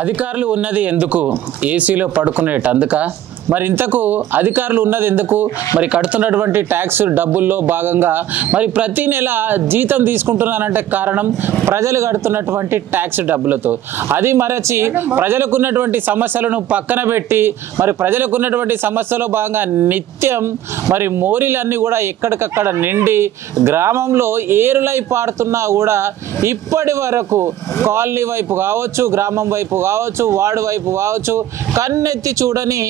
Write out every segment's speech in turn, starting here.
అధికారులు ఉన్నది ఎందుకు? ఏసీలో పడుకునేటందుక? మరి ఇంతకు అధికారులు ఉన్నది ఎందుకు? మరి కడుతున్నటువంటి ట్యాక్స్ డబ్బుల్లో భాగంగా మరి ప్రతి నెల జీతం తీసుకుంటున్నారంటే కారణం ప్రజలు కడుతున్నటువంటి ట్యాక్స్ డబ్బులతో. అది మరచి ప్రజలకు ఉన్నటువంటి సమస్యలను పక్కన పెట్టి మరి ప్రజలకు ఉన్నటువంటి సమస్యలో భాగంగా నిత్యం మరి మోరీలన్నీ కూడా ఎక్కడికక్కడ నిండి గ్రామంలో ఏరులై పారుతున్నా కూడా ఇప్పటి వరకు కాలనీ వైపు కావచ్చు, గ్రామం వైపు కావచ్చు, వార్డు వైపు కావచ్చు కన్నెత్తి చూడని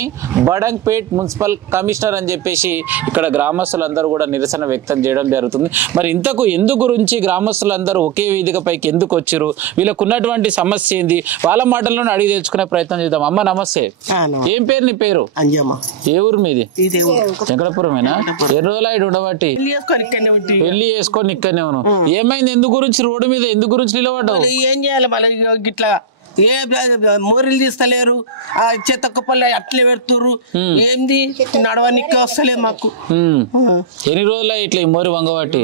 బడంగ్పేట్ మున్సిపల్ కమిషనర్ అని చెప్పేసి ఇక్కడ గ్రామస్తులందరూ కూడా నిరసన వ్యక్తం చేయడం జరుగుతుంది. మరి ఇంతకు ఎందు గురించి గ్రామస్తులందరూ ఒకే వేదిక పైకి ఎందుకు వచ్చారు, వీళ్ళకు ఉన్నటువంటి సమస్య ఏంది, వాళ్ళ మాటల్లోనే అడిగి తెలుసుకునే ప్రయత్నం చేద్దాం. అమ్మ నమస్తే, ఏం పేరు నీ పేరు? ఏ ఊరు మీది? వెంకటపురమేనా? ఎన్ని రోజులు అయి ఉండబట్టి పెళ్లి చేసుకొని ఇక్కడనే ఉన్నావు. ఏమైంది? ఎందు గురించి రోడ్డు మీద ఎందు గురించి నిలబడ్డావు? ఏం చేయాలి మళ్ళీ గిట్లా ఏ మోరీలు తీస్తలేరు, ఆ చెత్త కుప్పలు అట్లే పెడుతుర్రు. ఏంది నడవనికి వస్తలే మాకు. ఎన్ని రోజులు ఇట్లా ఈ మోరి వంగబట్టి?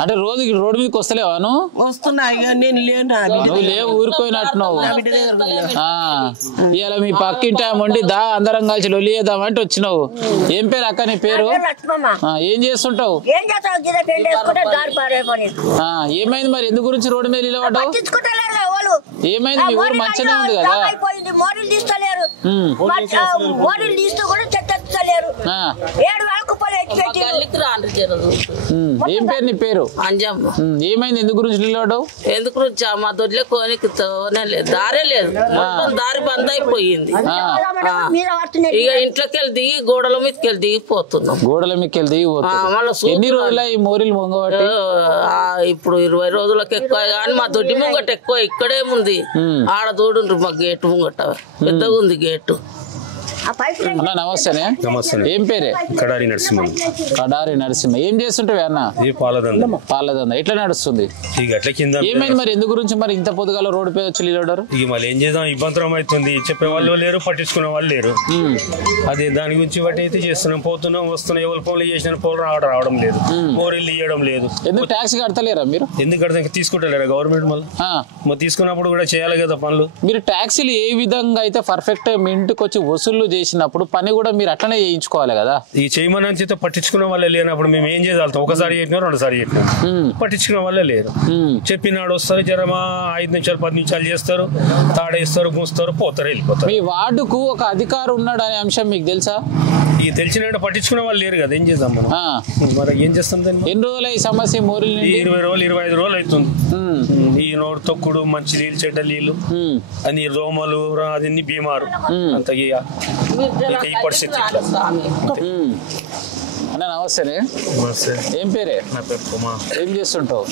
అంటే రోజుకి రోడ్డు మీదకి వస్తలేవా? వస్తున్నా, నేను లేను. నువ్వు లేవు, ఊరిపోయినట్టున్నావు. ఇవాళ మీ పక్కింటి వండి దా అందరం కలిసి లొల్లి చేద్దామంటే వచ్చినావు. ఏం పేరు అక్క నీ పేరు? ఏం చేస్తుంటావు? ఏమైంది మరి? ఎందు గురించి రోడ్డు మీద నిలబడ్డావు? ఏమైంది? మీ ఊరు మంచిగా ఉంది కదా? ఏం పేరు నీ పేరు? అంజమ్మ. ఏమైంది? ఎందు గురించి నిలబడ్డావు? ఎందుకు గురించి మా దొడ్లే కోనికి దారే లేదు, దారి బంద్ అయిపోయింది. ఇక ఇంట్లోకి వెళ్ళి దిగి గోడల మీదకి వెళ్ళి దిగిపోతున్నాం. గోడల మీదకి వెళ్ళి దిగిపోతున్నాం. ఎన్ని రోజుల ఈ మోరీలు వంగబట్టి? ఇప్పుడు 20 రోజులకు ఎక్కువ. కానీ మా దొడ్డి ముంగట ఎక్కువ ఇక్కడేముంది, ఆడ దూడుండ్రు మా గేటు ముంగట పెద్దగా ఉంది గేటు. నమస్తేనే. నమస్తే. ఏం పేరే? కడారి నరసింహ. కడారి నరసింహ. ఏం చేస్తుంటావు అన్న? పాలదంద. ఎట్లా నడుస్తుంది? ఏమైంది మరి? ఎందు గురించి మరి ఇంత పొద్దుగాల రోడ్డు పై వచ్చి నిలబడ్డారు? ఇక మళ్ళీ ఏం చేద్దాం, ఇబ్బంది అవుతుంది. చెప్పే వాళ్ళు లేరు, పట్టించుకునే వాళ్ళు లేరు. అదే దాని గురించి బట్టి అయితే చేస్తున్నాం, పోతున్నాం, వస్తున్నాం. ఎవరు ఫోన్లు చేసిన ఫోన్ రావడం లేదు, మోరీలు ఇవ్వడం లేదు. ఎందుకు ట్యాక్స్ కడతలేరా మీరు? ఎందుకు కడతా? తీసుకుంటలేరా గవర్నమెంట్? మళ్ళీ తీసుకున్నప్పుడు కూడా చేయాలి కదా పనులు. మీరు ట్యాక్సీలు ఏ విధంగా అయితే పర్ఫెక్ట్ మీ ఇంటికి వచ్చి వసూలు చేసినప్పుడు పని కూడా మీరు అట్లనే చేయించుకోవాలి కదా. ఈ చేయమని చేత పట్టించుకున్న వాళ్ళే లేనప్పుడు మేము ఏం చేయాలి? ఒకసారి చెప్పినా 2 సార్లు చెప్పినా పట్టించుకున్న వాళ్ళే లేరు. చెప్పినాడు వస్తారు, జరమా 5 నిమిషాలు 10 నిమిషాలు చేస్తారు, తాడేస్తారు, మూస్తారు, పోతారు, వెళ్ళిపోతారు. మీ వార్డుకు ఒక అధికారి ఉన్నాడు అనే అంశం మీకు తెలుసా? ఈ తెలిసిన పట్టించుకునే వాళ్ళు లేరు కదా, ఏం చేద్దాం మనం? మరి ఏం చేస్తాం దాన్ని? ఎన్ని రోజులు ఈ సమస్య? మోరీలు 20 రోజులు 25 రోజులు అవుతుంది. ఈ నోరు తొక్కుడు, మంచి నీళ్ళు, చెడ్డ నీళ్ళు, అని దోమలు, అదన్నీ బీమారు అంత ఈ పరిస్థితి. అన్న నమస్తేనే. ఏం పేరే? నా పేరు కుమార్. ఏం చేస్తుంటావు?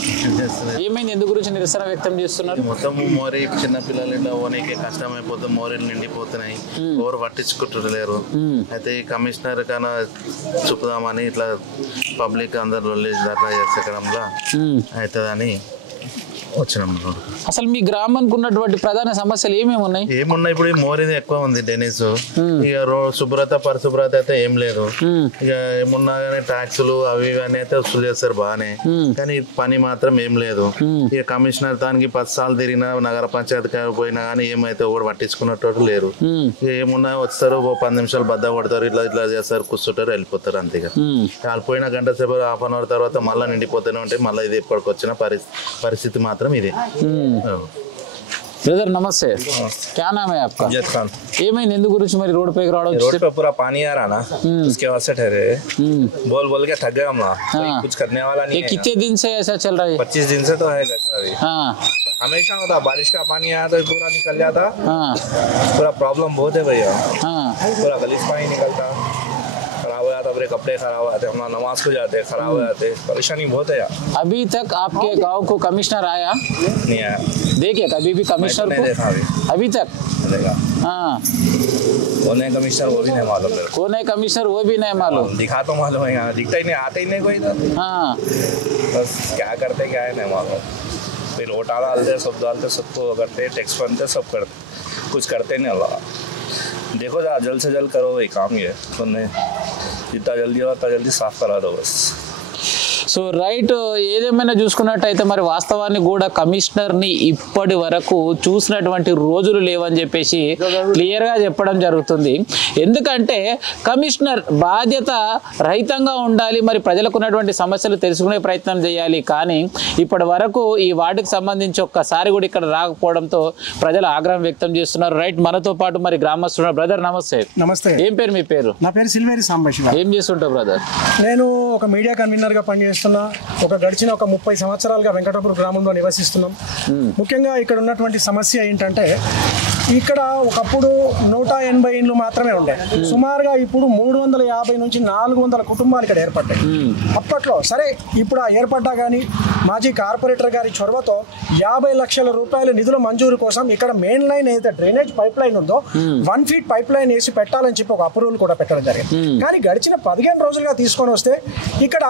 ఏమైంది? ఎందు గురించి నిరసన వ్యక్తం చేస్తున్నారు? మొత్తం మోరీ చిన్న పిల్లలు ఇట్లా ఓనికి కష్టమైపోతుంది, మోరీలు నిండిపోతున్నాయి, ఎవరు పట్టించుకుంటలేరు. అయితే ఈ కమిషనర్ కన్నా చూపుదామని ఇట్లా పబ్లిక్ అందరు దాకా చేసడంలో అవుతుందని వచ్చినాం. అసలు మీ గ్రామానికి ఉన్నటువంటి ప్రధాన సమస్యలు ఏమేమి ఉన్నాయి? ఏమున్నాయి? ఇప్పుడు మోరీది ఎక్కువ ఉంది, డెనిస్. ఇక శుభ్రత పరిశుభ్రత అయితే ఏం లేదు. ఇక ఏమున్నా కానీ ట్యాక్సులు అవి ఇవన్నీ అయితే వసూలు చేస్తారు బాగానే, కానీ పని మాత్రం ఏం లేదు. ఇక కమిషనర్ దానికి 10 సార్లు తిరిగినా, నగర పంచాయతీ పోయినా కానీ ఏమైతే ఒకటి పట్టించుకున్నట్టు లేరు. ఇక ఏమున్నా వస్తారు, 10 నిమిషాలు బద్ద కొడతారు, ఇట్లా ఇట్లా చేస్తారు, కూర్చుంటారు, వెళ్ళిపోతారు. అంతేగా వాళ్ళు పోయిన గంట సేపు, హాఫ్ అన్ అవర్ తర్వాత మళ్ళీ నిండిపోతూనే ఉంటాయి. మళ్ళీ ఇది ఎప్పటికి వచ్చిన పరిస్థితి మాత్రం ఇదే. ब्रदर नमस्ते, क्या नाम है आपका? अजय खान। ఏమైంది? ఎందు గురించి మరి రోడ్ పైకి రావడం? रोड पे पूरा पानी आ रहा ना, उसके वजह से ठहरे, बोल बोल के थक गए हम लोग, कुछ करने वाला नहीं है। कितने दिन से ऐसा चल रहा है? 25 दिन से तो है ऐसा अभी। हमेशा होता, बारिश का पानी आया तो पूरा निकल जाता। पूरा प्रॉब्लम बहुत है भैया, पूरा गलीज पानी निकलता, खराब हो जाता, पूरे कपड़े खराब हो जाते, हम नमाज को जाते खराब हो जाते, परेशानी बहुत है यार। अभी तक आपके गांव को कमिश्नर आया नहीं? आया। देखिए कभी भी कमिश्नर को? अभी तक? हाँ, कौन है कमिश्नर वो भी नहीं मालूम मेरे को। कौन है कमिश्नर वो भी नहीं मालूम? दिखा तो मालूम है, यहाँ दिखता ही नहीं, आता ही नहीं कोई इधर। हाँ, बस क्या करते क्या है नहीं मालूम। फिर वोटा डालते, सब डालते, सबको करते, टैक्स बनते, सब करते, कुछ करते नहीं। अल्लाह देखो जरा जल्द से जल्द करो वही काम, ये तो नहीं, जितना जल्दी हो उतना जल्दी साफ करा दो बस। సో రైట్, ఏదేమైనా చూసుకున్నట్టయితే మరి వాస్తవాన్ని కూడా కమిషనర్ని ఇప్పటి వరకు చూసినటువంటి రోజులు లేవని చెప్పేసి క్లియర్గా చెప్పడం జరుగుతుంది. ఎందుకంటే కమిషనర్ బాధ్యత రహితంగా ఉండాలి, మరి ప్రజలకు ఉన్నటువంటి సమస్యలు తెలుసుకునే ప్రయత్నం చేయాలి. కానీ ఇప్పటి వరకు ఈ వార్డుకి సంబంధించి ఒక్కసారి కూడా ఇక్కడ రాకపోవడంతో ప్రజలు ఆగ్రహం వ్యక్తం చేస్తున్నారు. రైట్, మనతో పాటు మరి గ్రామస్తున్నారు. బ్రదర్ నమస్తే. నమస్తే. ఏం పేరు మీ పేరు? నా పేరు సిల్వేరి సాంబశివ. ఏం చేస్తుంటావు బ్రదర్? నేను ఒక మీడియా కన్వీనర్గా పనిచేస్తున్నా. గడిచిన 30 సంవత్సరాలుగా వెంకటాపురం గ్రామంలో నివసిస్తున్నాం. ముఖ్యంగా ఇక్కడ ఉన్నటువంటి సమస్య ఏంటంటే ఇక్కడ ఒకప్పుడు 180 ఇండ్లు మాత్రమే ఉండే. సుమారుగా ఇప్పుడు 350 నుంచి 400 కుటుంబాలు ఇక్కడ ఏర్పడ్డాయి. అప్పట్లో సరే, ఇప్పుడు ఆ ఏర్పడ్డా కానీ మాజీ కార్పొరేటర్ గారి చొరవతో 50 లక్షల రూపాయల నిధుల మంజూరు కోసం ఇక్కడ మెయిన్ లైన్ ఏదైతే డ్రైనేజ్ పైప్ లైన్ ఉందో 1 ఫీట్ పైప్ లైన్ వేసి పెట్టాలని చెప్పి ఒక అప్రూవల్ కూడా పెట్టడం జరిగింది. కానీ గడిచిన 15 రోజులుగా తీసుకొని వస్తే ఇక్కడ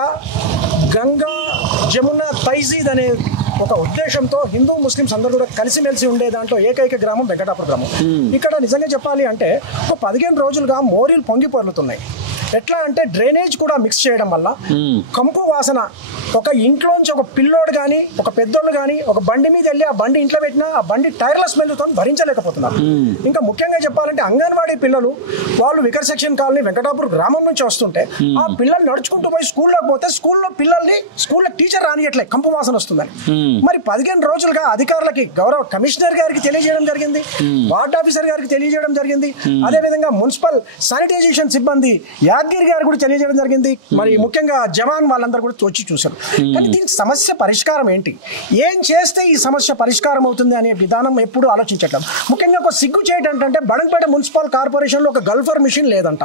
గంగా జమునా తైజీద్ అనే ఒక ఉద్దేశంతో హిందూ ముస్లిమ్స్ అందరూ కూడా కలిసిమెలిసి ఉండే దాంట్లో ఏకైక గ్రామం వెంకటాపురం గ్రామం. ఇక్కడ నిజంగా చెప్పాలి అంటే ఒక 15 రోజులుగా మోరీలు పొంగి పొర్లుతున్నాయి. ఎట్లా అంటే డ్రైనేజ్ కూడా మిక్స్ చేయడం వల్ల కంపు వాసన, ఒక ఇంట్లోంచి ఒక పిల్లోడు కానీ ఒక పెద్దోళ్ళు కానీ ఒక బండి మీద వెళ్ళి ఆ బండి ఇంట్లో పెట్టినా ఆ బండి టైర్ల స్మెల్తో భరించలేకపోతున్నారు. ఇంకా ముఖ్యంగా చెప్పాలంటే అంగన్వాడీ పిల్లలు వాళ్ళు వికర్ సెక్షన్ కాలనీ వెంకటాపురం గ్రామం నుంచి వస్తుంటే ఆ పిల్లలు నడుచుకుంటూ పోయి స్కూల్లోకి పోతే స్కూల్లో పిల్లల్ని స్కూల్లో టీచర్ రానియట్లే, కంపు వాసన వస్తుందని. మరి 15 రోజులుగా అధికారులకి గౌరవ కమిషనర్ గారికి తెలియజేయడం జరిగింది, వార్డ్ ఆఫీసర్ గారికి తెలియజేయడం జరిగింది, అదేవిధంగా మున్సిపల్ శానిటైజేషన్ సిబ్బంది యాదగిరి గారు కూడా తెలియజేయడం జరిగింది. మరి ముఖ్యంగా జవాన్ వాళ్ళందరూ కూడా వచ్చి చూశారు. కానీ దీనికి సమస్య పరిష్కారం ఏంటి, ఏం చేస్తే ఈ సమస్య పరిష్కారం అవుతుంది అనే విధానం ఎప్పుడు ఆలోచించట్లేదు. ముఖ్యంగా ఒక సిగ్గు చేయటంటే బడంపేట మున్సిపల్ కార్పొరేషన్ లో ఒక గల్ఫర్ మిషన్ లేదంట.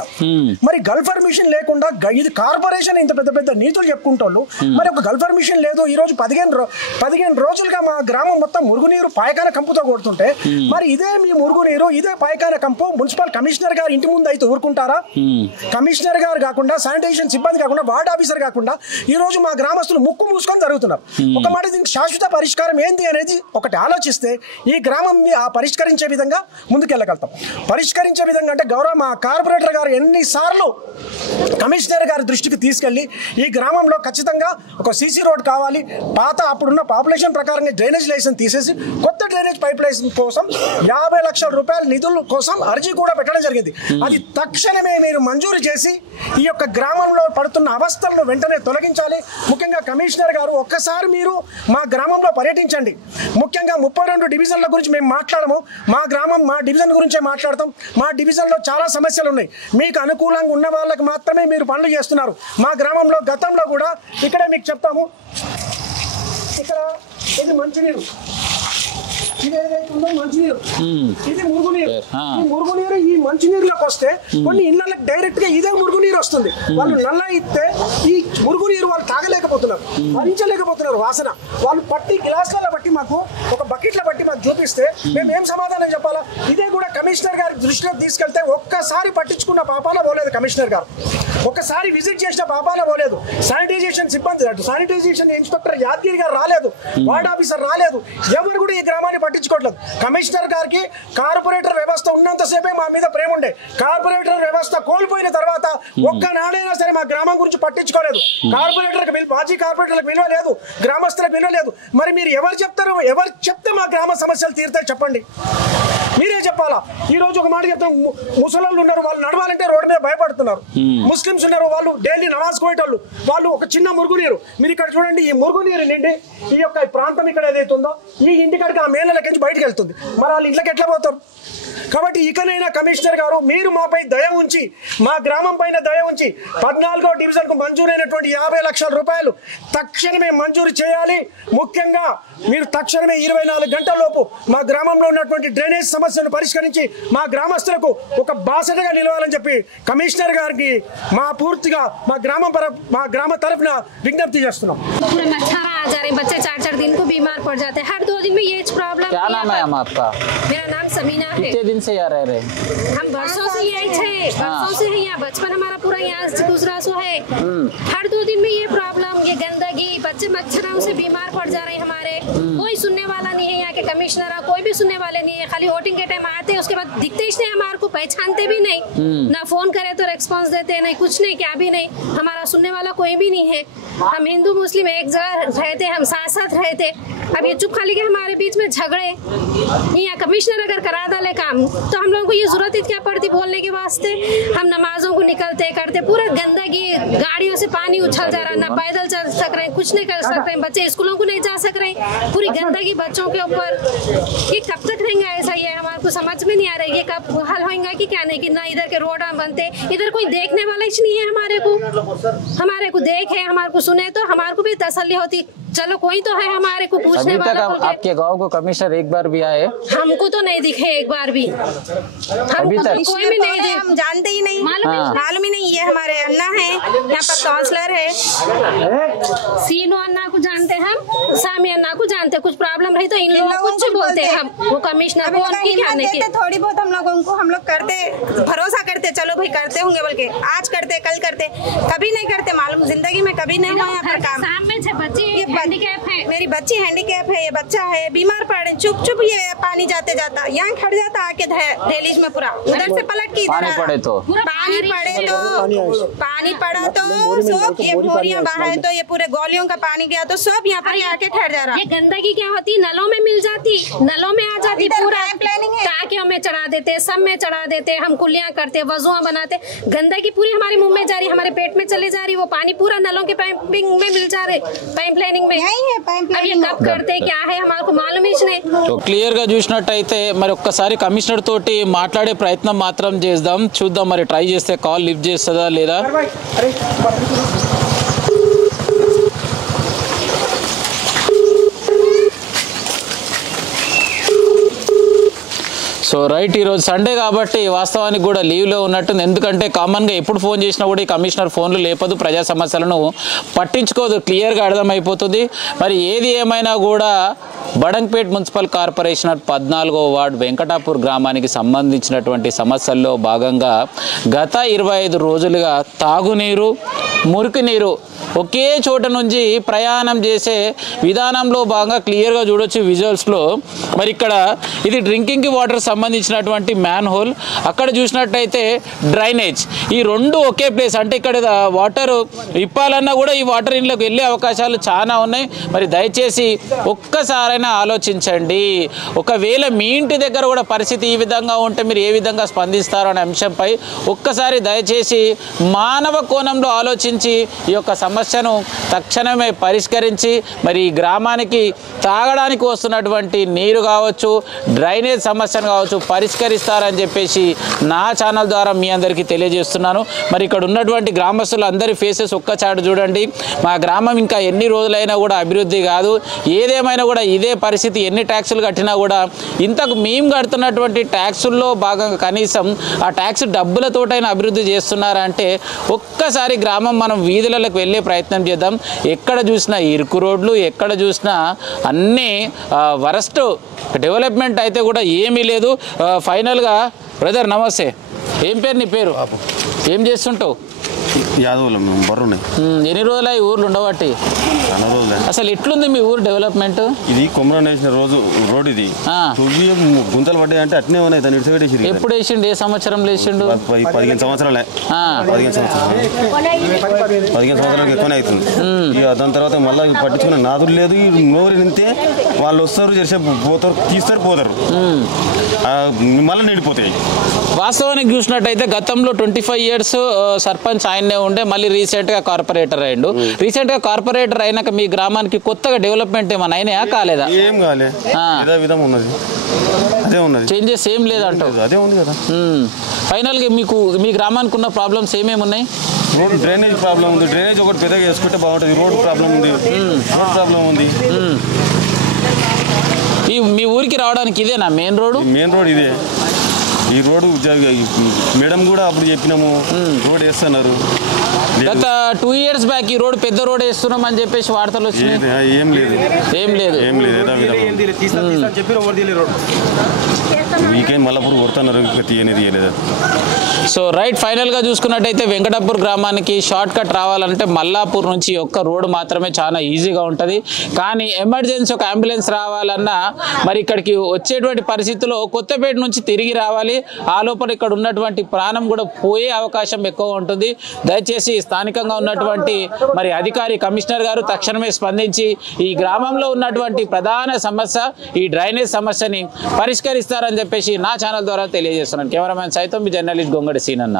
మరి గల్ఫర్ మిషన్ లేకుండా ఇది కార్పొరేషన్ ఇంత పెద్ద పెద్ద నీతులు చెప్పుకుంటోళ్ళు, మరి ఒక గల్ఫర్ మిషన్ లేదు. ఈ రోజు 15 రోజులుగా మా గ్రామం మొత్తం మురుగునీరు పాయకాన కంపుతో కొడుతుంటే మరి ఇదే మీ మురుగునీరు ఇదే పాయకాన కంపు మున్సిపల్ కమిషనర్ గారు ఇంటి ముందు అయితే ఊరుకుంటారా? కమిషనర్ గారు కాకుండా శానిటేషన్ సిబ్బంది కాకుండా వార్డ్ ఆఫీసర్ కాకుండా ఈ రోజు మా గ్రామస్తులు ముక్కు మూసుకొని జరుగుతున్నారు. ఒక మాట దీనికి శాశ్వత పరిష్కారం ఏంది అనేది ఒకటి ఆలోచిస్తే ఈ గ్రామం పరిష్కరించే విధంగా ముందుకెళ్ళగలుగుతాం. పరిష్కరించే విధంగా అంటే గౌరవ మా కార్పొరేటర్ గారు ఎన్నిసార్లు కమిషనర్ గారి దృష్టికి తీసుకెళ్లి ఈ గ్రామంలో ఖచ్చితంగా ఒక సీసీ రోడ్ కావాలి, పాత అప్పుడున్న పాపులేషన్ ప్రకారంగా డ్రైనేజ్ లైసెన్స్ తీసేసి కొత్త డ్రైనేజ్ పైప్ లైసెన్స్ కోసం 50 లక్షల రూపాయల నిధుల కోసం అర్జీ కూడా పెట్టడం జరిగింది. అది తక్షణమే మీరు మంజూరు చేసి ఈ యొక్క గ్రామంలో పడుతున్న అవస్థలను వెంటనే తొలగించాలి. ముఖ్యంగా కమిషనర్ గారు ఒక్కసారి మీరు మా గ్రామంలో పర్యటించండి. ముఖ్యంగా 32 డివిజన్ల గురించి మేము మాట్లాడము, మా డివిజన్ గురించే మాట్లాడతాం. మా డివిజన్లో చాలా సమస్యలు ఉన్నాయి. మీకు అనుకూలంగా ఉన్న వాళ్ళకి మాత్రమే మీరు పనులు చేస్తున్నారు. మా గ్రామంలో గతంలో కూడా ఇక్కడే మీకు చెప్తాము, ఇక్కడ ఇది మంచినీరు, ఇది ఏదైతే ఉందో మంచినీరు, ఇది మురుగునీరు. ఈ మురుగునీరు ఈ మంచినీరులోకి వస్తే కొన్ని ఇళ్ళకి డైరెక్ట్ గా ఇదే మురుగునీరు వస్తుంది. వాళ్ళు నల్ల ఇస్తే ఈ మురుగునీరు వాళ్ళు తాగలేకపోతున్నారు, భరించలేకపోతున్నారు వాసన. వాళ్ళు పట్టి గ్లాసులలో బట్టి మాకు ఒక బకెట్ల బట్టి మాకు చూపిస్తే మేము ఏం సమాధానం చెప్పాలా? ఇదే కూడా కమిషనర్ గారి దృష్టిలో తీసుకెళ్తే ఒక్కసారి పట్టించుకున్న పాపాల పోలేదు. కమిషనర్ గారు ఒకసారి విజిట్ చేసిన పాపాల పోలేదు. శానిటైజేషన్ సిబ్బంది శానిటైజేషన్ ఇన్స్పెక్టర్ యాదగిరి గారు రాలేదు, వార్డ్ ఆఫీసర్ రాలేదు, ఎవరు కూడా ఈ గ్రామాన్ని పట్టించుకోవట్లేదు. కమిషనర్ గారికి కార్పొరేటర్ వ్యవస్థ ఉన్నంతసేపే మా మీద ప్రేమ ఉండే. కార్పొరేటర్ వ్యవస్థ కోల్పోయిన తర్వాత ఒక్కనాడైనా సరే మా గ్రామం గురించి పట్టించుకోలేదు. కార్పొరేటర్కి మాజీ కార్పొరేటర్లకు విలువ లేదు, గ్రామస్తులకు విలువ లేదు. మరి మీరు ఎవరు చెప్తారు? ఎవరు చెప్తే మా గ్రామ సమస్యలు తీరుతాయి చెప్పండి, మీరే చెప్పాలా? ఈ రోజు ఒక మాట చెప్తాం, ముసలోళ్ళు ఉన్నారు, వాళ్ళు నడవాలంటే రోడ్డు మీద భయపడుతున్నారు. ముస్లిమ్స్ ఉన్నారు, వాళ్ళు డైలీ నమాజ్ పోయేటోళ్ళు, వాళ్ళు ఒక చిన్న మురుగునీరు. మీరు ఇక్కడ చూడండి, ఈ మురుగునీరు నిండి ఈ యొక్క ప్రాంతం ఇక్కడ ఏదైతే ఉందో ఈ ఇంటికాడికి ఆ మేనలకి బయటకు వెళ్తుంది. మరి వాళ్ళు ఇంట్లోకి ఎట్లా పోతారు? కాబట్టి ఇకనైనా కమిషనర్ గారు మీరు మాపై దయ ఉంచి, మా గ్రామం పైన దయ ఉంచి 14వ డివిజన్కు మంజూరైనటువంటి 50 లక్షల రూపాయలు తక్షణమే మంజూరు చేయాలి. ముఖ్యంగా మీరు తక్షణమే 24 గంటల లోపు మా గ్రామంలో ఉన్నటువంటి డ్రైనేజ్ సమస్యను పరిష్కరించి మా గ్రామస్తులకు ఒక బాసటగా నిలవాలని చెప్పి కమిషనర్ గారికి పూర్తిగా మా గ్రామ తరఫున విజ్ఞప్తి చేస్తున్నాం. बच्चे 4-4 दिन को बीमार पड़ जाते हैं, हर 2 दिन में ये प्रॉब्लम। क्या नाम है आपका? मेरा नाम समीना है। कितने दिन से यहाँ रह रहे हैं? हम बरसों से यही थे, बरसों से है यहाँ, बचपन हमारा पूरा यहाँ दूसरा सो है। हर 2 दिन में ये प्रॉब्लम, ये गंदगी, बच्चे मच्छरों से बीमार पड़ जा रहे हैं हमारे। कोई सुनने वाला नहीं है, यहाँ के कमिश्नर कोई भी सुनने वाले नहीं है। खाली वोटिंग के टाइम आते हैं, उसके बाद दिखते ही नहीं हमारे को। पहचानते भी नहीं, ना फोन करे तो रेस्पॉन्स देते नहीं, कुछ नहीं, क्या भी नहीं, हमारा सुनने वाला कोई भी नहीं है। हम हिंदू मुस्लिम एक जगह रहते, हम साथ साथ रहते। अब ये चुप खाली के हमारे बीच में झगड़े, यहाँ कमिश्नर अगर करा डाले काम तो हम लोगों को ये जरूरत क्या पड़ती बोलने के वास्ते। हम नमाजों को निकलते करते, पूरा गंदगी, गाड़ियों से पानी उछल जा रहा, ना पैदल चल सक रहे, कुछ नहीं कर सक रहे, बच्चे स्कूलों को नहीं जा सक रहे, पूरी गंदगी बच्चों के ऊपर। ये कब तक रहेंगे ऐसा? ये हमारे को समझ में नहीं आ रहा है, ये कब हल होगा कि क्या नहीं, कि ना इधर के रोड बनते, इधर कोई देखने वाला ही नहीं है। हमारे को देखे, हमारे को सुने तो हमारे को भी तसल्ली होती, चलो कोई तो है हमारे को पूछने वाला। अभी तक आपके गांव को कमिश्नर एक बार भी आए? हमको तो नहीं दिखे एक बार भी, अभी तक कोई भी नहीं दिखे, हम जानते ही नहीं, मालूम ही नहीं। ये हमारे अन्ना है, यहाँ पर काउंसलर है, सीनो अन्ना को जानते हम, सामी अन्ना को जानते, कुछ प्रॉब्लम रही तो इन लोगों को कुछ बोलते हम, वो कमिश्नर को उनकी क्या नहीं, थोड़ी बहुत हम लोग करते, भरोसा करते, चलो भाई करते होंगे बोल के, आज करते कल करते, कभी नहीं करते, मालूम जिंदगी में कभी नहीं हुआ यहाँ पर काम। मेरी बच्ची हैंडीकैप है, ये बच्चा है बीमार पड़े, चुप चुप ये पानी जाते जाता यहाँ खड़ जाता आके डेलीज में, पूरा उधर से पलट के पानी पड़े तो पानी पड़ा तो सब ये बोरियां बाहर, तो ये पूरे गलियों का पानी गया तो सब यहाँ पर आके ठहर जा रहा। ये गंदगी क्या होती, नलों में मिल जाती, नलों में आ जाती, पूरा टाकियों में चढ़ा देते, सब में चढ़ा देते, हम कुलियां करते, वजुआ बनाते, गंदगी पूरी हमारे मुंह में जा रही, हमारे पेट में चले जा रही, वो पानी पूरा नलों के पाइपिंग में मिल जा रहे, पाइप लाइनिंग में। अब ये कब करते क्या है हमारे को मालूम ही नहीं। तो క్లియర్ గా చూసినట్టయితే మరి ఒక్కసారి కమిషనర్ తోటి మాట్లాడే ప్రయత్నం మాత్రం చేద్దాం, చూద్దాం మరి ట్రై చేస్తే కాల్ లిఫ్ట్ చేస్తుందా లేదా। సో రైట్, ఈరోజు సండే కాబట్టి వాస్తవానికి కూడా లీవ్లో ఉన్నట్టుంది, ఎందుకంటే కామన్గా ఎప్పుడు ఫోన్ చేసినా కూడా ఈ కమిషనర్ ఫోన్లు లేపదు, ప్రజా సమస్యలను పట్టించుకోదు, క్లియర్గా అర్థమైపోతుంది। మరి ఏది ఏమైనా కూడా బడంగ్పేట్ మున్సిపల్ కార్పొరేషన్ 14వ వార్డు వెంకటాపూర్ గ్రామానికి సంబంధించినటువంటి సమస్యల్లో భాగంగా గత 25 రోజులుగా తాగునీరు, మురికి నీరు ఒకే చోట నుంచి ప్రయాణం చేసే విధానంలో భాగంగా క్లియర్గా చూడొచ్చు విజువల్స్లో। మరి ఇక్కడ ఇది డ్రింకింగ్ వాటర్ సంబంధించినటువంటి మ్యాన్ హోల్, అక్కడ చూసినట్టయితే డ్రైనేజ్, ఈ రెండు ఒకే ప్లేస్, అంటే ఇక్కడ వాటర్ ఇప్పాలన్నా కూడా ఈ వాటర్ ఇన్లోకి వెళ్ళే అవకాశాలు చాలా ఉన్నాయి। మరి దయచేసి ఒక్కసారైనా ఆలోచించండి, ఒకవేళ మీ ఇంటి దగ్గర కూడా పరిస్థితి ఈ విధంగా ఉంటే మీరు ఏ విధంగా స్పందిస్తారు అనే అంశంపై ఒక్కసారి దయచేసి మానవ కోణంలో ఆలోచించి ఈ యొక్క సమస్యను తక్షణమే పరిష్కరించి మరి ఈ గ్రామానికి తాగడానికి వస్తున్నటువంటి నీరు కావచ్చు, డ్రైనేజ్ సమస్యను కావచ్చు పరిష్కరిస్తారని చెప్పేసి నా ఛానల్ ద్వారా మీ అందరికీ తెలియజేస్తున్నాను। మరి ఇక్కడ ఉన్నటువంటి గ్రామస్తులు అందరి ఫేసెస్ ఒక్కచాటు చూడండి, మా గ్రామం ఇంకా ఎన్ని రోజులైనా కూడా అభివృద్ధి కాదు, ఏదేమైనా కూడా ఇదే పరిస్థితి, ఎన్ని ట్యాక్సులు కట్టినా కూడా ఇంతకు మేము కడుతున్నటువంటి ట్యాక్సుల్లో భాగంగా కనీసం ఆ ట్యాక్స్ డబ్బులతోటైనా అభివృద్ధి చేస్తున్నారంటే ఒక్కసారి గ్రామం మనం వీధులకు వెళ్ళే ప్రయత్నం చేద్దాం। ఎక్కడ చూసినా ఇరుకు రోడ్లు, ఎక్కడ చూసినా అన్నీ వరస్ట్, డెవలప్మెంట్ అయితే కూడా ఏమీ లేదు। ఫైనల్గా బ్రదర్ నమస్తే, ఏం పేరు నీ పేరు, ఏం చేస్తుంటావు? యాదవులం బర్రున్నాయి। ఎన్ని రోజులు ఈ ఊర్లు ఉండబట్టి? అసలు ఎట్లుంది మీ ఊరు డెవలప్మెంట్? ఇది కొమరం వేసిన రోడ్, ఇది గుంతలు పడ్డాయి అంటే అట్నే ఉన్నాయి, దాన్ని ఇడిచిపెట్టేసి। ఎప్పుడు వేసిండు, ఏ సంవత్సరం వేసిండు? 15 సంవత్సరాలే, 15 సంవత్సరాలకు ఎక్కువనే అవుతుంది। ఇక దాని తర్వాత మళ్ళీ పట్టించుకున్న నాదులు లేదు, నోరు నింతే వాళ్ళు వస్తారు, చేసేపు పోతారు, తీస్తారు, పోతారు, మళ్ళీ నిండిపోతాయి। వాస్తవానికి చూసినట్టయితే గతంలో 25 years సర్పంచ్ ఆయన్నే ఉండే, మళ్ళీ రీసెంట్గా కార్పొరేటర్ అయ్యిండు। రీసెంట్గా కార్పొరేటర్ అయినాక మీ గ్రామానికి కొత్తగా డెవలప్మెంట్ ఏమైనా అయినాయా, కాలేదా? ఏం కాలే, అదే విధంగా ఉన్నది, అదే ఉన్నది, చేంజెస్ ఏం లేదంటావు? అదే ఉంది కదా। ఫైనల్గా మీకు మీ గ్రామానికి ఉన్న ప్రాబ్లమ్స్ ఏమేమి ఉన్నాయి? రోడ్ డ్రైనేజ్ ప్రాబ్లం ఉంది, డ్రైనేజ్ ఒకటి పెద్దగా వేసుకుంటే బాగుంటుంది, రోడ్ ప్రాబ్లం ఉంది, రోడ్ ప్రాబ్లం ఉంది। ఈ మీ ఊరికి రావడానికి ఇదేనా మెయిన్ రోడ్? మెయిన్ రోడ్ ఇదే, ఈ రోడ్డు మేడం కూడా అప్పుడు చెప్పినాము రోడ్ వేస్తున్నారు। గత 2 years బ్యాక్ ఈ రోడ్ పెద్ద రోడ్ వేస్తున్నాం అని చెప్పేసి వార్తలు వచ్చినాయి, ఏం లేదు, ఏం లేదు, ఏం లేదు, వీకెండ్ మళ్ళప్పుడు కొడుతున్నారు, తీయలేదు। సో రైట్, ఫైనల్గా చూసుకున్నట్టయితే వెంకటాపూర్ గ్రామానికి షార్ట్ కట్ రావాలంటే మల్లాపూర్ నుంచి ఒక్క రోడ్ మాత్రమే చాలా ఈజీగా ఉంటుంది, కానీ ఎమర్జెన్సీ ఒక అంబులెన్స్ రావాలన్నా మరి ఇక్కడికి వచ్చేటువంటి పరిస్థితుల్లో కొత్తపేట నుంచి తిరిగి రావాలి, ఆ లోపల ఇక్కడ ఉన్నటువంటి ప్రాణం కూడా పోయే అవకాశం ఎక్కువ ఉంటుంది. దయచేసి స్థానికంగా ఉన్నటువంటి మరి అధికారి కమిషనర్ గారు తక్షణమే స్పందించి ఈ గ్రామంలో ఉన్నటువంటి ప్రధాన సమస్య ఈ డ్రైనేజ్ సమస్యని పరిష్కరిస్తారని చెప్పేసి నా ఛానల్ ద్వారా తెలియజేస్తున్నాను. కెమెరామెన్ సైతం జర్నలిస్ట్ గొంగడి సీనన్న.